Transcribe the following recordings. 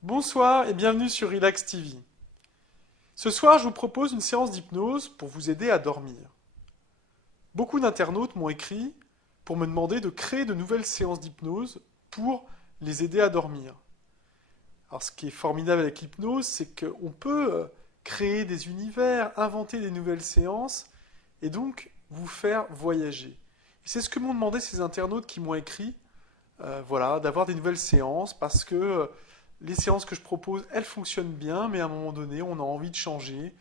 Bonsoir et bienvenue sur Relax TV. Ce soir, je vous propose une séance d'hypnose pour vous aider à dormir. Beaucoup d'internautes m'ont écrit pour me demander de créer de nouvelles séances d'hypnose pour les aider à dormir. Alors, ce qui est formidable avec l'hypnose, c'est qu'on peut créer des univers, inventer des nouvelles séances et donc vous faire voyager. Et c'est ce que m'ont demandé ces internautes qui m'ont écrit, voilà, d'avoir des nouvelles séances parce que les séances que je propose, elles fonctionnent bien, mais à un moment donné, on a envie de changer,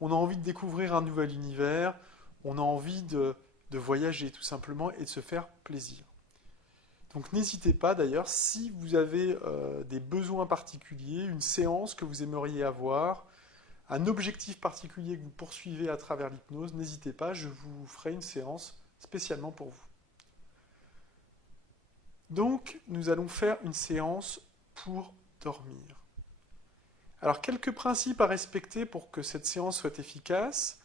on a envie de découvrir un nouvel univers, on a envie de voyager tout simplement et de se faire plaisir. Donc n'hésitez pas d'ailleurs, si vous avez des besoins particuliers, une séance que vous aimeriez avoir, un objectif particulier que vous poursuivez à travers l'hypnose, n'hésitez pas, je vous ferai une séance spécialement pour vous. Donc nous allons faire une séance pour dormir. Alors, quelques principes à respecter pour que cette séance soit efficace.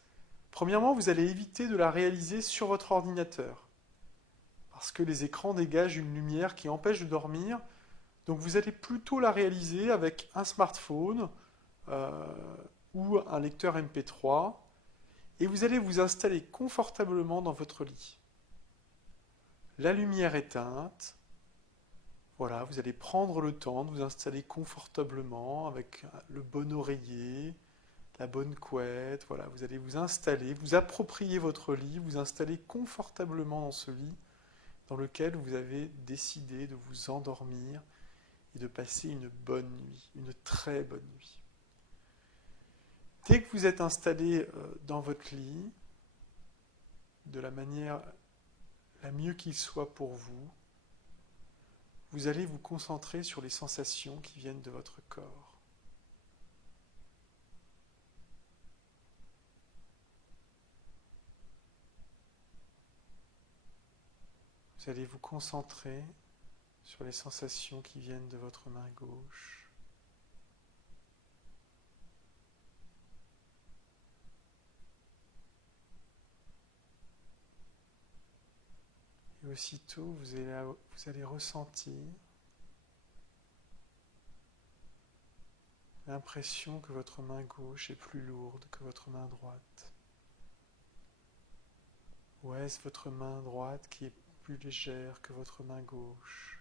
Premièrement, vous allez éviter de la réaliser sur votre ordinateur, parce que les écrans dégagent une lumière qui empêche de dormir. Donc, vous allez plutôt la réaliser avec un smartphone euh, ou un lecteur MP3, et vous allez vous installer confortablement dans votre lit. La lumière éteinte. Voilà, vous allez prendre le temps de vous installer confortablement avec le bon oreiller, la bonne couette, voilà, vous allez vous installer, vous approprier votre lit, vous installer confortablement dans ce lit dans lequel vous avez décidé de vous endormir et de passer une bonne nuit, une très bonne nuit. Dès que vous êtes installé dans votre lit, de la manière la mieux qu'il soit pour vous, vous allez vous concentrer sur les sensations qui viennent de votre corps. Vous allez vous concentrer sur les sensations qui viennent de votre main gauche. Et aussitôt, vous allez ressentir l'impression que votre main gauche est plus lourde que votre main droite. Ou est-ce votre main droite qui est plus légère que votre main gauche?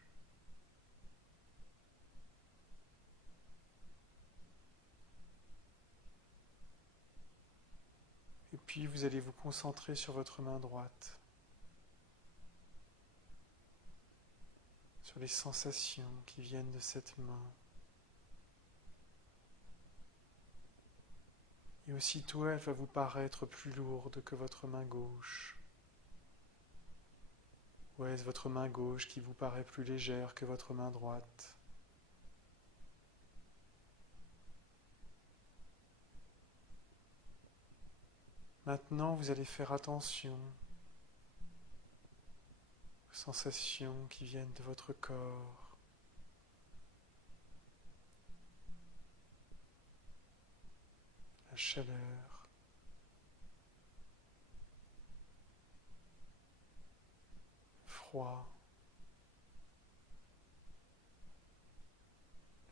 Et puis vous allez vous concentrer sur votre main droite, sur les sensations qui viennent de cette main. Et aussitôt elle va vous paraître plus lourde que votre main gauche. Ou est-ce votre main gauche qui vous paraît plus légère que votre main droite? Maintenant, vous allez faire attention aux sensations qui viennent de votre corps. La chaleur, le froid,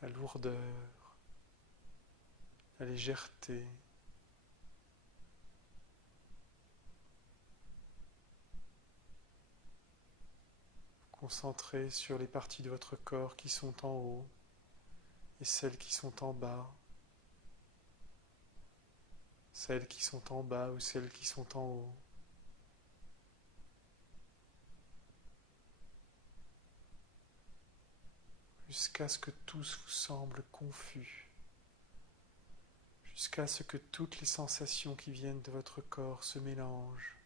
la lourdeur, la légèreté. Concentrez sur les parties de votre corps qui sont en haut et celles qui sont en bas. Celles qui sont en bas ou celles qui sont en haut. Jusqu'à ce que tout vous semble confus. Jusqu'à ce que toutes les sensations qui viennent de votre corps se mélangent.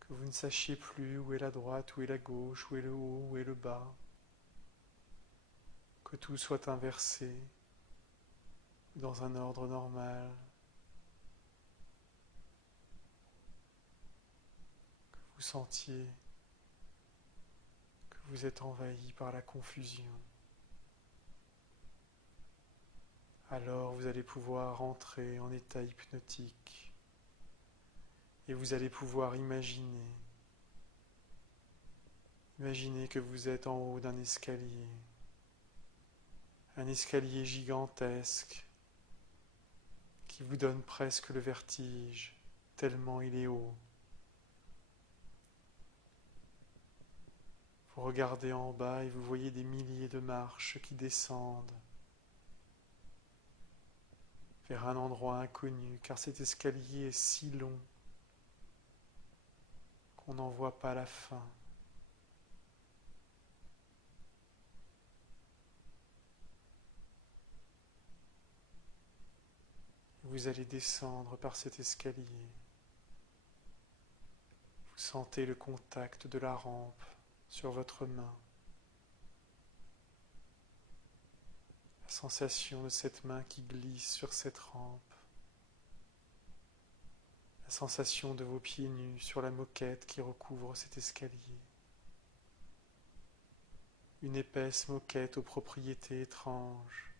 Que vous ne sachiez plus où est la droite, où est la gauche, où est le haut, où est le bas. Que tout soit inversé dans un ordre normal. Que vous sentiez vous êtes envahi par la confusion, alors vous allez pouvoir entrer en état hypnotique et vous allez pouvoir imaginer que vous êtes en haut d'un escalier, un escalier gigantesque qui vous donne presque le vertige, tellement il est haut. Vous regardez en bas et vous voyez des milliers de marches qui descendent vers un endroit inconnu, car cet escalier est si long qu'on n'en voit pas la fin. Vous allez descendre par cet escalier. Vous sentez le contact de la rampe sur votre main. La sensation de cette main qui glisse sur cette rampe. La sensation de vos pieds nus sur la moquette qui recouvre cet escalier. Une épaisse moquette aux propriétés étranges,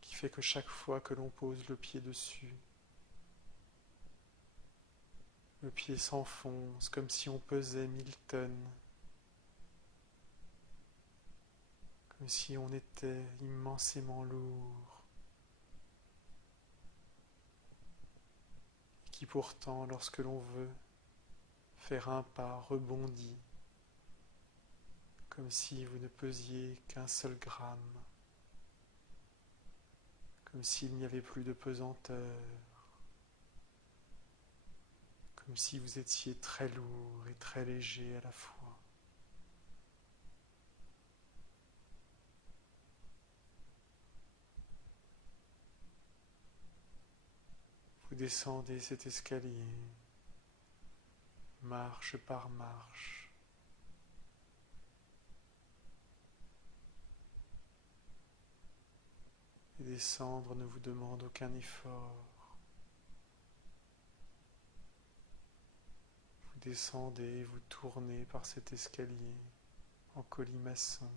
qui fait que chaque fois que l'on pose le pied dessus, le pied s'enfonce comme si on pesait 1000 tonnes, comme si on était immensément lourd, et qui pourtant, lorsque l'on veut faire un pas, rebondit, comme si vous ne pesiez qu'un seul gramme, comme s'il n'y avait plus de pesanteur, comme si vous étiez très lourd et très léger à la fois. Vous descendez cet escalier, marche par marche. Et descendre ne vous demande aucun effort. Vous descendez, vous tournez par cet escalier en colimaçon.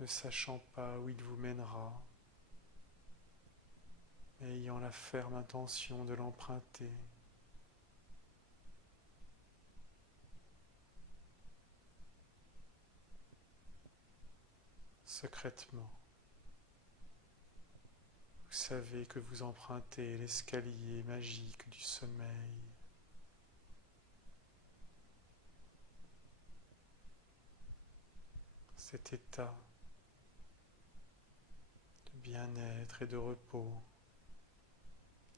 Ne sachant pas où il vous mènera, mais ayant la ferme intention de l'emprunter. Secrètement, vous savez que vous empruntez l'escalier magique du sommeil. Cet état de bien-être et de repos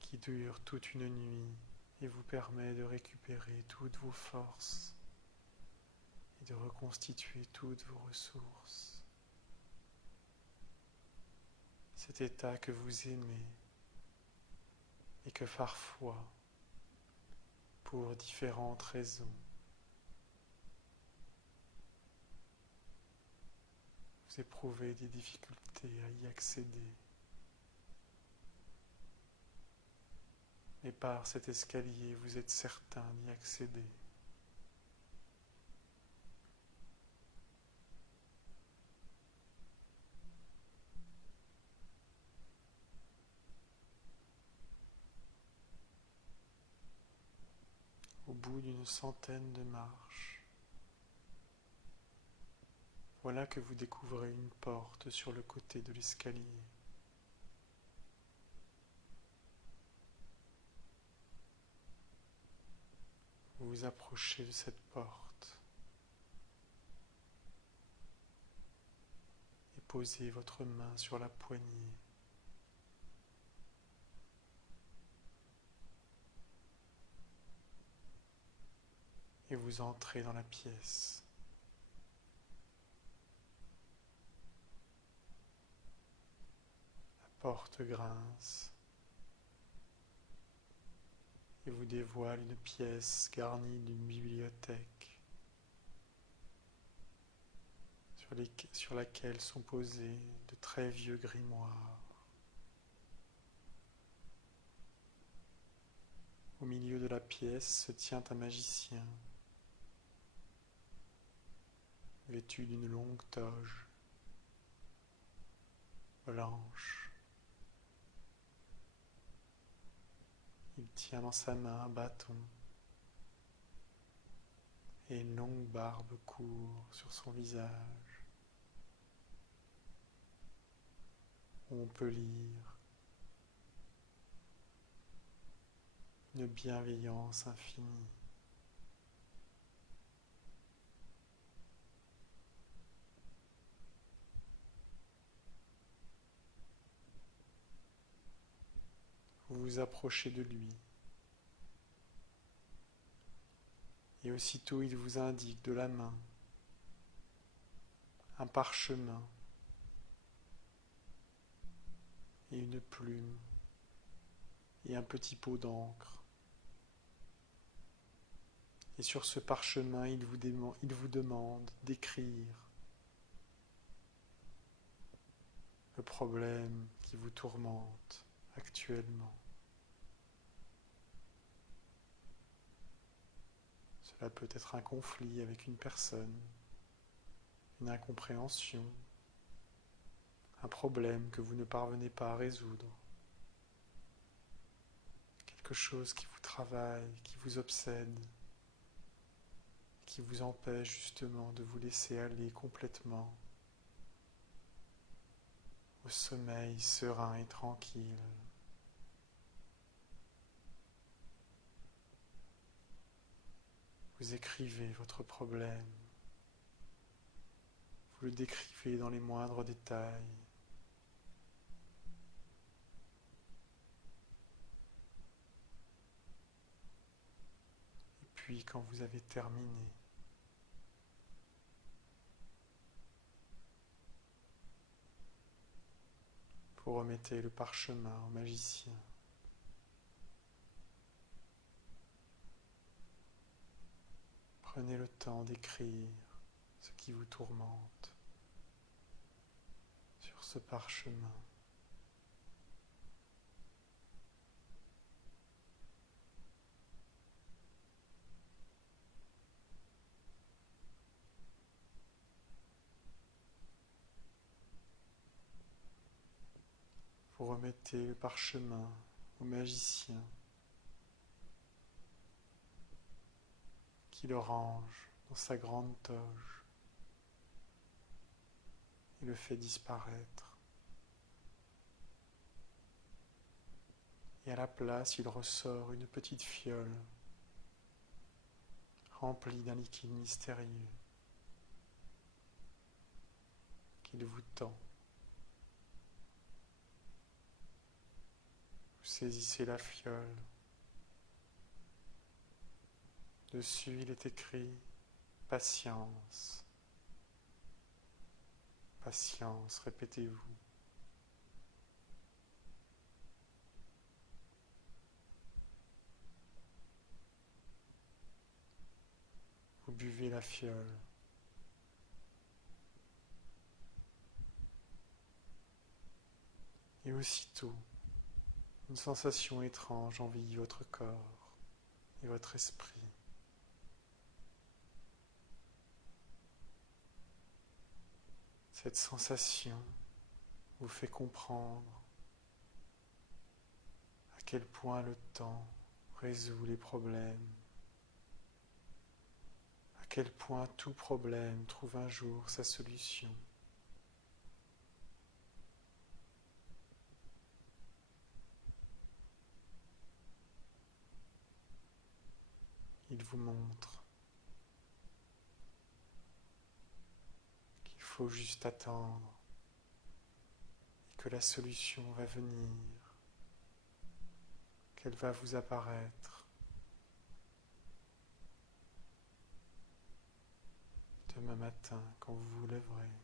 qui dure toute une nuit et vous permet de récupérer toutes vos forces et de reconstituer toutes vos ressources. Cet état que vous aimez et que parfois, pour différentes raisons, vous éprouvez des difficultés à y accéder. Mais par cet escalier, vous êtes certain d'y accéder. Au bout d'une centaine de marches, voilà que vous découvrez une porte sur le côté de l'escalier. Vous vous approchez de cette porte et posez votre main sur la poignée. Et vous entrez dans la pièce. La porte grince et vous dévoile une pièce garnie d'une bibliothèque sur laquelle sont posés de très vieux grimoires. Au milieu de la pièce se tient un magicien, vêtu d'une longue toge blanche. Il tient dans sa main un bâton et une longue barbe court sur son visage, où on peut lire une bienveillance infinie. Vous vous approchez de lui et aussitôt il vous indique de la main un parchemin et une plume et un petit pot d'encre. Et sur ce parchemin, il vous demande d'écrire le problème qui vous tourmente actuellement. Cela peut être un conflit avec une personne, une incompréhension, un problème que vous ne parvenez pas à résoudre, quelque chose qui vous travaille, qui vous obsède, qui vous empêche justement de vous laisser aller complètement au sommeil serein et tranquille. Vous écrivez votre problème, vous le décrivez dans les moindres détails. Et puis quand vous avez terminé, vous remettez le parchemin au magicien. Prenez le temps d'écrire ce qui vous tourmente sur ce parchemin. Vous remettez le parchemin au magicien qui le range dans sa grande toge et le fait disparaître. Et à la place, il ressort une petite fiole remplie d'un liquide mystérieux qu'il vous tend. Vous saisissez la fiole. Dessus, il est écrit « Patience ». Patience, répétez-vous. Vous buvez la fiole. Et aussitôt, une sensation étrange envahit votre corps et votre esprit. Cette sensation vous fait comprendre à quel point le temps résout les problèmes, à quel point tout problème trouve un jour sa solution. Il vous montre qu'il faut juste attendre et que la solution va venir, qu'elle va vous apparaître. Demain matin, quand vous vous lèverez,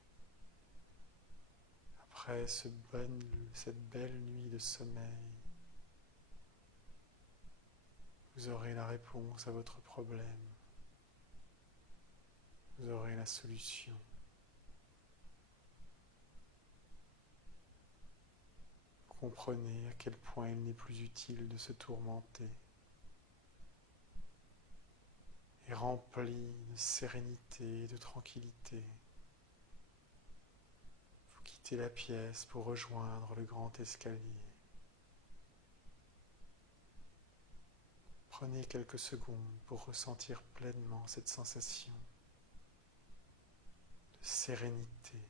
après cette belle nuit de sommeil, vous aurez la réponse à votre problème. Vous aurez la solution. comprenez à quel point il n'est plus utile de se tourmenter et rempli de sérénité et de tranquillité. Vous quittez la pièce pour rejoindre le grand escalier. Prenez quelques secondes pour ressentir pleinement cette sensation de sérénité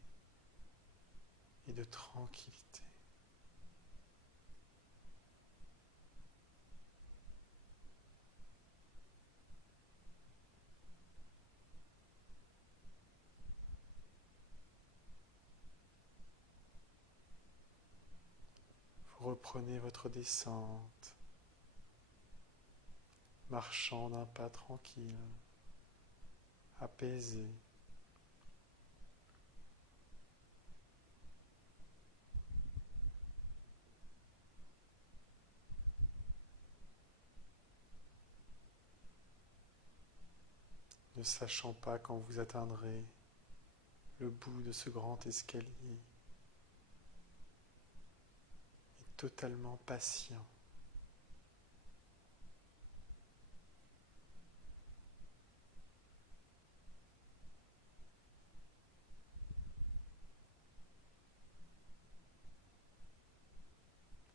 et de tranquillité. Vous reprenez votre descente, marchant d'un pas tranquille, apaisé. Ne sachant pas quand vous atteindrez le bout de ce grand escalier, et totalement patient.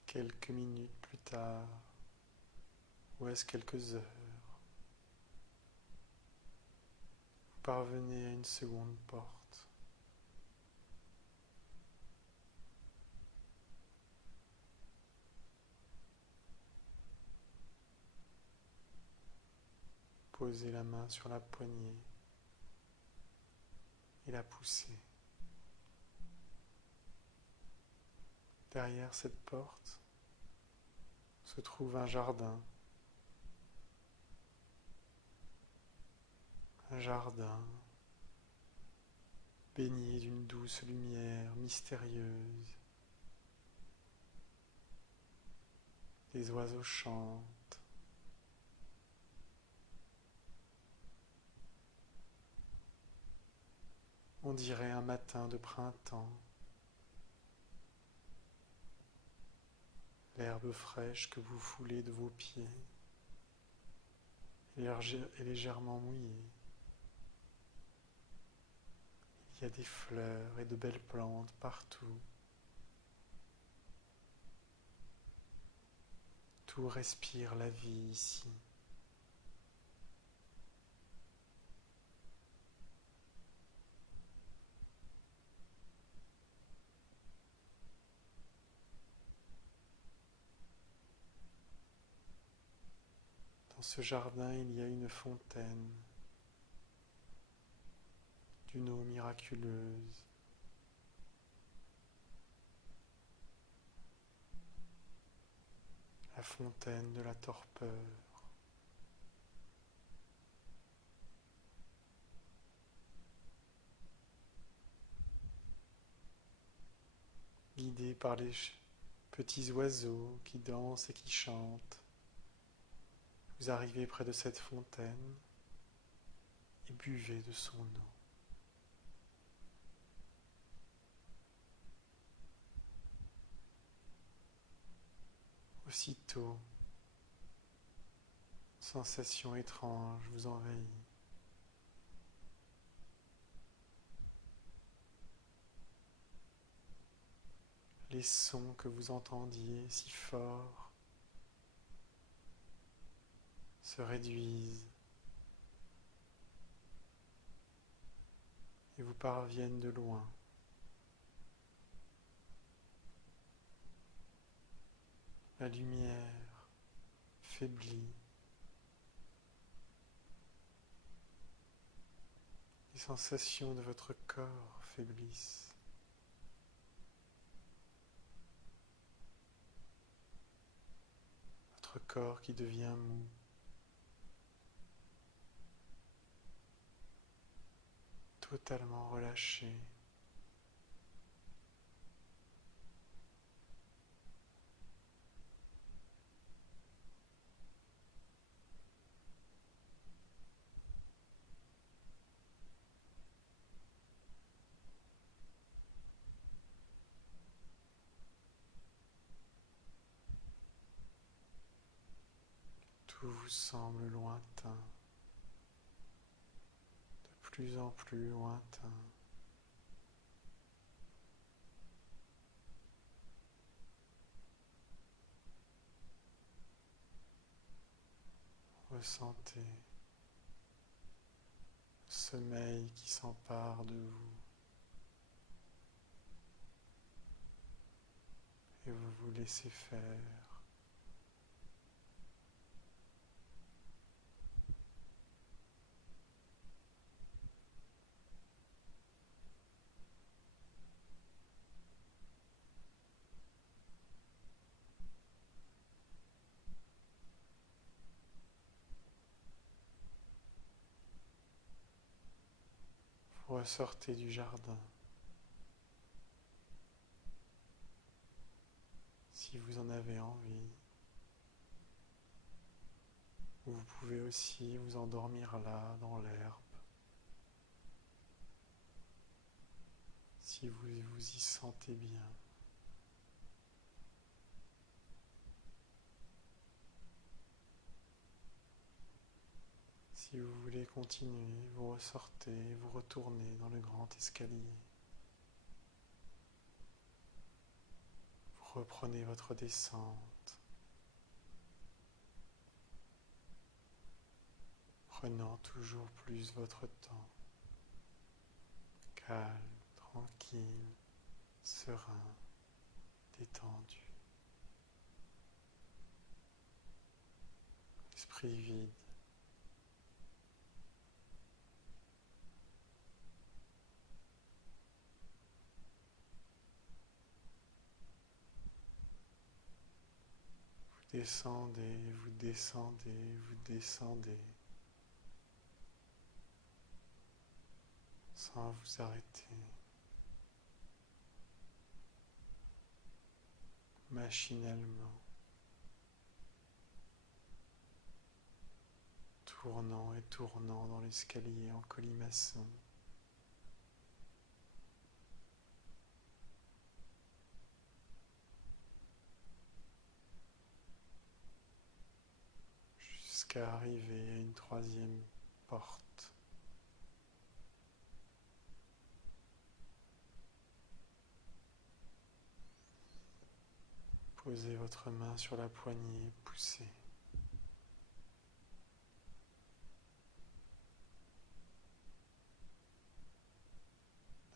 Quelques minutes plus tard, ou est-ce quelques heures, vous parvenez à une seconde porte. Posez la main sur la poignée et la poussez. Derrière cette porte se trouve un jardin. Un jardin baigné d'une douce lumière mystérieuse. Des oiseaux chantent. On dirait un matin de printemps. L'herbe fraîche que vous foulez de vos pieds est légèrement mouillée. Il y a des fleurs et de belles plantes partout. Tout respire la vie ici. Dans ce jardin, il y a une fontaine d'une eau miraculeuse. La fontaine de la torpeur. Guidée par les petits oiseaux qui dansent et qui chantent, vous arrivez près de cette fontaine et buvez de son eau. Aussitôt, une sensation étrange vous envahit. Les sons que vous entendiez si forts se réduisent et vous parviennent de loin. La lumière faiblit. Les sensations de votre corps faiblissent. Votre corps qui devient mou. Totalement relâché. vous semble lointain, de plus en plus lointain. Ressentez le sommeil qui s'empare de vous et vous vous laissez faire. Vous ressortez du jardin. Si vous en avez envie, vous pouvez aussi vous endormir là, dans l'herbe, si vous vous y sentez bien. Si vous voulez continuer, vous ressortez, vous retournez dans le grand escalier. Vous reprenez votre descente, prenant toujours plus votre temps, calme, tranquille, serein, détendu, esprit vide. Vous descendez, vous descendez, vous descendez, sans vous arrêter. Machinalement, tournant et tournant dans l'escalier en colimaçon. Jusqu'à arriver à une troisième porte. Posez votre main sur la poignée, poussez.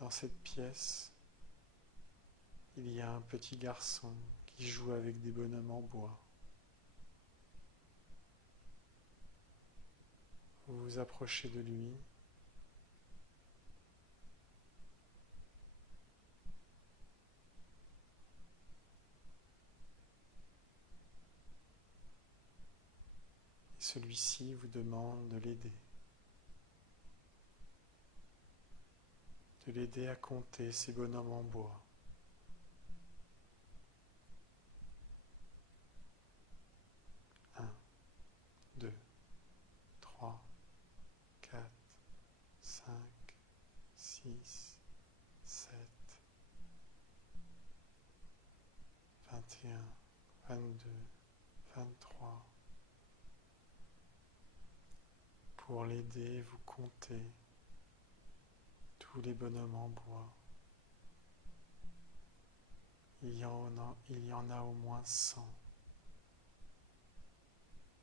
Dans cette pièce, il y a un petit garçon qui joue avec des bonhommes en bois. Vous vous approchez de lui. Et celui-ci vous demande de l'aider. De l'aider à compter ces bonhommes en bois. 1, 2, 3, 4, 5, 6, 7, 21, 22, 23. Pour l'aider, vous comptez tous les bonhommes en bois. Il y en a au moins 100.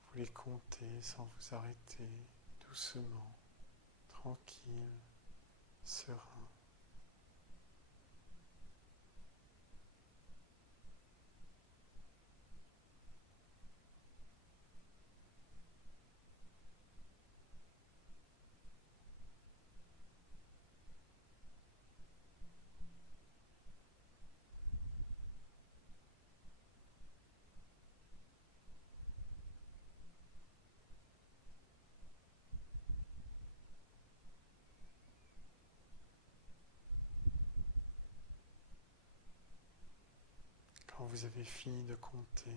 Vous les comptez sans vous arrêter, doucement, tranquille, serein. Quand vous avez fini de compter,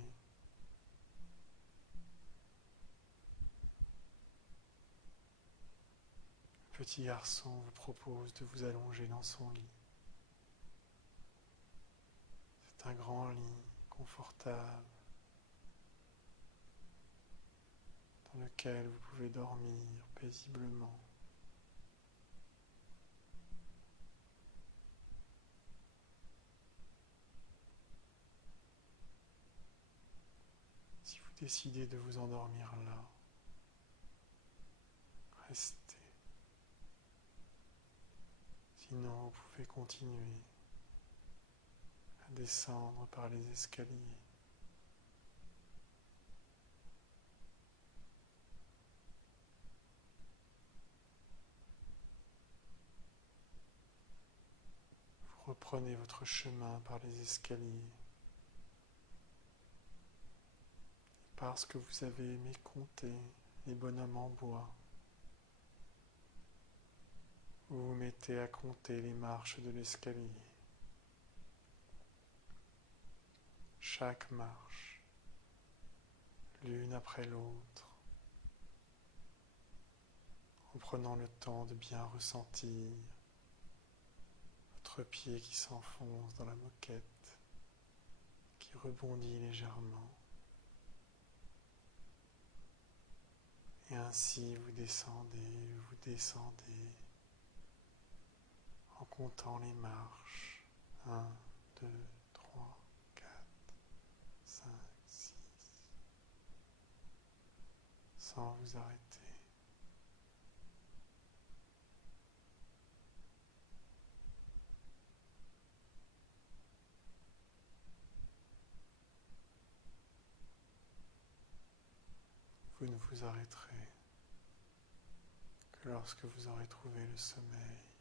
le petit garçon vous propose de vous allonger dans son lit. C'est un grand lit, confortable, lequel vous pouvez dormir paisiblement. Si vous décidez de vous endormir là, restez. Sinon, vous pouvez continuer à descendre par les escaliers. Vous reprenez votre chemin par les escaliers. Et parce que vous avez aimé compter les bonhommes en bois, vous vous mettez à compter les marches de l'escalier. Chaque marche, l'une après l'autre, en prenant le temps de bien ressentir votre pied qui s'enfonce dans la moquette, qui rebondit légèrement. Et ainsi vous descendez, en comptant les marches. 1, 2, 3, 4, 5, 6, sans vous arrêter. Vous ne vous arrêterez que lorsque vous aurez trouvé le sommeil.